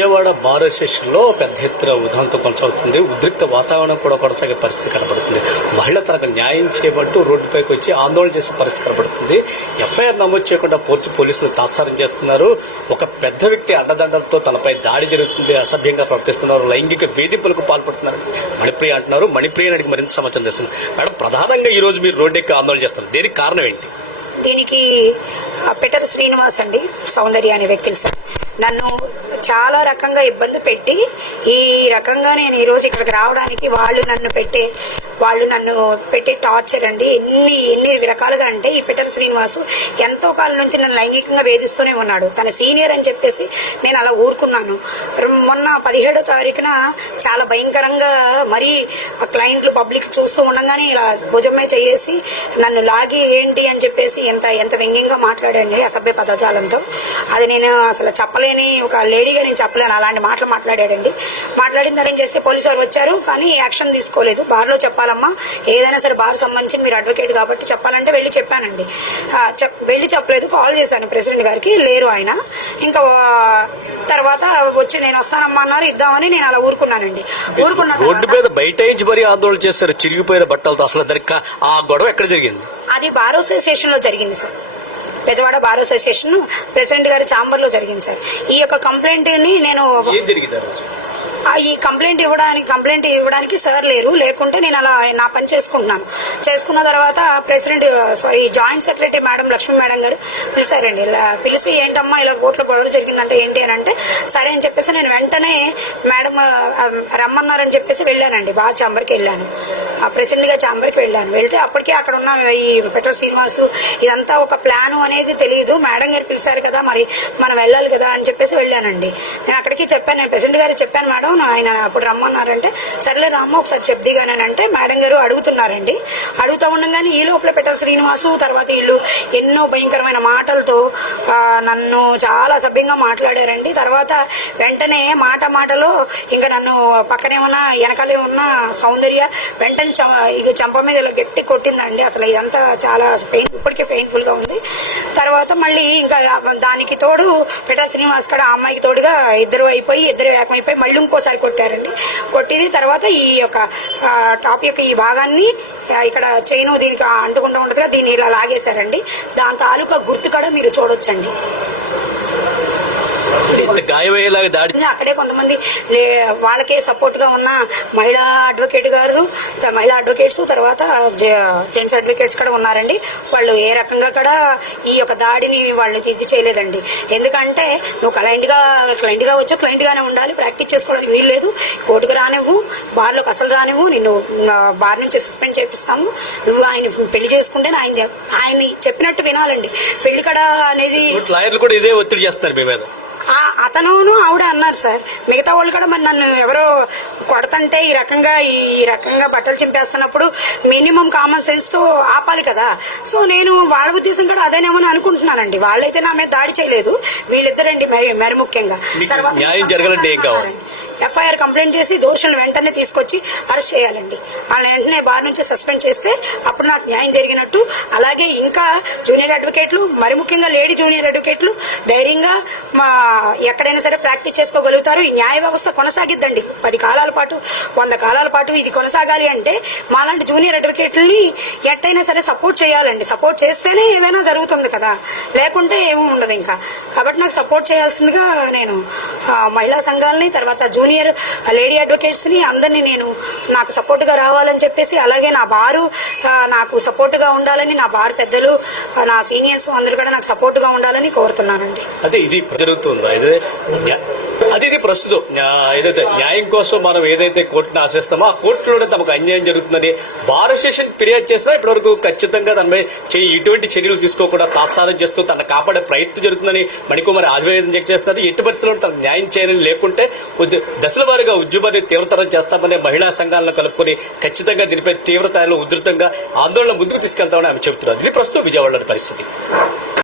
Vijayawada bar అసోసియేషన్లో పెద్ద ఎత్తున ఉదంతం కొనసాగుతుంది. ఉద్రిక్త వాతావరణం కూడా కొనసాగే పరిస్థితి కనబడుతుంది. మహిళ తనకు న్యాయం చేయబట్టు రోడ్డుపైకి వచ్చి ఆందోళన చేసే పరిస్థితి కనబడుతుంది. ఎఫ్ఐఆర్ నమోదు చేయకుండా పోలీసులు తాత్సారం చేస్తున్నారు. ఒక పెద్ద వ్యక్తి అండదండలతో తనపై దాడి జరుగుతుంది, అసభ్యంగా ప్రవర్తిస్తున్నారు, లైంగిక వేధింపులకు పాల్పడుతున్నారు మణిప్రియ అంటున్నారు. మణిప్రియ అడిగి మరింత సమాచారం చేస్తున్నారు. మేడం, ప్రధానంగా ఈ రోజు మీరు రోడ్డెక్కి ఆందోళన చేస్తున్నారు, దీనికి కారణం ఏంటి? దీనికి పిటర్ శ్రీనివాస్ అండి, సౌందర్య అనే వ్యక్తులు సార్ నన్ను చాలా రకంగా ఇబ్బంది పెట్టి ఈ రకంగా నేను ఈరోజు ఇక్కడికి రావడానికి వాళ్ళు నన్ను పెట్టే టార్చర్ అండి. ఎన్ని రకాలుగా అంటే ఈ పిటర్ శ్రీనివాసు ఎంతో కాలం నుంచి నన్ను లైంగికంగా వేధిస్తూనే ఉన్నాడు. తన సీనియర్ అని చెప్పేసి నేను అలా ఊరుకున్నాను. మొన్న 17వ తారీఖున చాలా భయంకరంగా మరీ క్లయింట్లు పబ్లిక్ చూస్తూ ఉండగానే ఇలా భుజమే చేసి నన్ను లాగి ఏంటి అని చెప్పేసి ఎంత వ్యంగ్యంగా మాట్లాడండి అసభ్య పదజాలంతో. అది నేను అసలు చెప్పలేని ఒక లేడీగా నేను చెప్పలేను. అలాంటి మాటలు మాట్లాడాడండి. మాట్లాడిన అరేంజ్ చేస్తే పోలీసు వాళ్ళు వచ్చారు, కానీ యాక్షన్ తీసుకోలేదు. బార్లో చెప్పాలమ్మా, ఏదైనా సరే బార్ సంబంధించి మీరు అడ్వకేట్ కాబట్టి చెప్పాలంటే వెళ్ళి చెప్పానండి. వెళ్ళి చెప్పలేదు. కాల్ చేశాను ప్రెసిడెంట్ గారికి, లేరు ఆయన. ఇంకా తర్వాత వచ్చి నేను వస్తానమ్మా అన్నారు, ఇద్దామని నేను అలా ఊరుకున్నానండి. రోడ్డు మీద బయట మరీ ఆందోళన చేస్తారు చిరిగిపోయిన బట్టలతో. అసలు ఆ గొడవ ఎక్కడ జరిగింది? అది బార్ అసోసియేషన్ లో జరిగింది sir. Bezawada bar association president గారి ఛాంబర్ లో జరిగింది సార్. ఈ యొక్క కంప్లైంట్ ని నేను ఈ కంప్లైంట్ ఇవ్వడానికి సార్ లేరు, లేకుంటే నేను అలా నా పని చేసుకున్న తర్వాత joint secretary madam Lakshmi madam గారు పిలిచారండి. పిలిచి ఏంటమ్మా ఇలా కోర్టులో గొడవ జరిగిందంటే ఏంటి అని అంటే సరే అని చెప్పేసి నేను వెంటనే మేడం రమ్మన్నారని చెప్పేసి వెళ్ళానండి. బాగా ఛాంబర్కి వెళ్ళాను, ప్రెసిడెంట్ గా ఛాంబర్కి వెళ్ళాను. వెళ్తే అప్పటికే అక్కడ ఉన్న ఈ పిటర్ శ్రీనివాసు ఇదంతా ఒక ప్లాను అనేది తెలియదు. మేడం గారు పిలిచారు కదా, మరి మనం వెళ్ళాలి కదా అని చెప్పేసి వెళ్ళానండి. నేను అక్కడికి చెప్పాను, నేను ప్రెసిడెంట్ గారికి చెప్పాను, మేడం ఆయన అప్పుడు రమ్మన్నారంటే సర్లే రామ్మ ఒకసారి చెప్దిగానంటే మేడం గారు అడుగుతున్నారండి. అడుగుతూ ఉండగానే ఈ లోపల పిటర్ శ్రీనివాసు తర్వాత వీళ్ళు ఎన్నో భయంకరమైన మాటలతో నన్ను చాలా సభ్యంగా మాట్లాడారండి. తర్వాత వెంటనే మాటలో ఇంకా నన్ను పక్కనే ఉన్న వెనకాలే ఉన్న సౌందర్య వెంటనే చంప మీద గట్టి కొట్టిందండి. అసలు ఇదంతా చాలా ఇప్పటికే పెయిన్ఫుల్ గా ఉంది. తర్వాత మళ్ళీ ఇంకా దానికి తోడు పిటర్ శ్రీనివాస్ కూడా ఆ అమ్మాయికి తోడుగా ఇద్దరు ఏకమైపోయి మళ్ళీ ఇంకోసారి కొట్టారండి. కొట్టింది తర్వాత ఈ యొక్క టాప్ యొక్క ఈ భాగాన్ని ఇక్కడ చైను దీనికి అంటుకుంటూ ఉండదుగా దీన్ని ఇలా లాగేశారండి. దాని తాలూకా గుర్తు కూడా మీరు చూడొచ్చండి. అక్కడే కొంతమంది వాళ్ళకే సపోర్ట్ గా ఉన్న మహిళా అడ్వకేట్స్ తర్వాత జెంట్స్ అడ్వకేట్స్ కూడా ఉన్నారండి. వాళ్ళు ఏ రకంగా కూడా ఈ యొక్క దాడిని వాళ్ళకి ఇది చేయలేదండి. ఎందుకంటే నువ్వు క్లయింట్ గా వచ్చి క్లయింట్ గానే ఉండాలి, ప్రాక్టీస్ చేసుకోవడానికి వీల్లేదు, కోర్టుకు రానివ్వు, బార్లోకి అసలు రానివ్వు, నిన్ను బార్ నుంచి సస్పెండ్ చేపిస్తాము, నువ్వు ఆయన పెళ్లి చేసుకుంటే ఆయన చెప్పినట్టు వినాలండి. పెళ్లి కడ అనేది ఇదే ఒత్తిడి చేస్తారు మీ మీద. అతను ఆవిడ అన్నారు సార్. మిగతా వాళ్ళు కూడా మరి నన్ను ఎవరో కొడతంటే ఈ రకంగా బట్టలు చింపేస్తున్నప్పుడు మినిమం కామన్ సెన్స్ తో ఆపాలి కదా. సో నేను వాళ్ళ ఉద్దేశం కూడా అదేనేమో అనుకుంటున్నానండి. వాళ్ళైతే నా మీద దాడి చేయలేదు, వీళ్ళిద్దరండి మరి ముఖ్యంగా. ఎఫ్ఐఆర్ కంప్లైంట్ చేసి దోషులను వెంటనే తీసుకొచ్చి అరెస్ట్ చేయాలండి. వాళ్ళ వెంటనే బార్ నుంచి సస్పెండ్ చేస్తే అప్పుడు నాకు న్యాయం జరిగినట్టు. అలాగే ఇంకా జూనియర్ అడ్వకేట్లు, మరి ముఖ్యంగా లేడీ జూనియర్ అడ్వకేట్లు ధైర్యంగా ఎక్కడైనా సరే ప్రాక్టీస్ చేసుకోగలుగుతారు. ఈ న్యాయ వ్యవస్థ కొనసాగిద్దండి 10 కాలాల పాటు 100 కాలాల పాటు ఇది కొనసాగాలి అంటే మాలాంటి జూనియర్ అడ్వకేట్లని ఎట్టయినా సరే సపోర్ట్ చేయాలండి. సపోర్ట్ చేస్తేనే ఏదైనా జరుగుతుంది కదా, లేకుంటే ఏమీ ఉండదు ఇంకా. కాబట్టి నాకు సపోర్ట్ చేయాల్సిందిగా నేను మహిళా సంఘాలని తర్వాత జూనియర్ లేడీ అడ్వకేట్స్ ని అందరినీ నేను నాకు సపోర్ట్ గా రావాలని చెప్పేసి, అలాగే నా బారు నాకు సపోర్ట్ గా ఉండాలని, నా బార్ పెద్దలు నా సీనియర్స్ అందరూ కూడా నాకు సపోర్ట్ గా ఉండాలని కోరుతున్నానండి. అదే ఇది జరుగుతుందా? ఇది ప్రస్తుతం ఏదైతే న్యాయం కోసం మనం ఏదైతే కోర్టును ఆశిస్తామో ఆ కోర్టులోనే తమకు అన్యాయం జరుగుతుందని బార్ అసోసియేషన్ ఫిర్యాదు చేసినా ఇప్పటివరకు ఖచ్చితంగా దానిపై ఇటువంటి చర్యలు తీసుకోకుండా తాత్సారం చేస్తూ తన కాపాడే ప్రయత్నం జరుగుతుందని మణికుమారి ఆవేదన చేస్తున్నారు. ఎట్టి పరిస్థితుల్లో తనకు న్యాయం చేయాలని, లేకుంటే దశల వారీగా ఉద్యమాన్ని తీవ్రతరం చేస్తామని మహిళా సంఘాలను కలుపుకొని ఖచ్చితంగా దీనిపై తీవ్రస్థాయిలో ఉధృతంగా ఆందోళన ముందుకు తీసుకెళ్తామని ఆమె చెబుతున్నారు. ఇది ప్రస్తుతం విజయవాడలోని పరిస్థితి.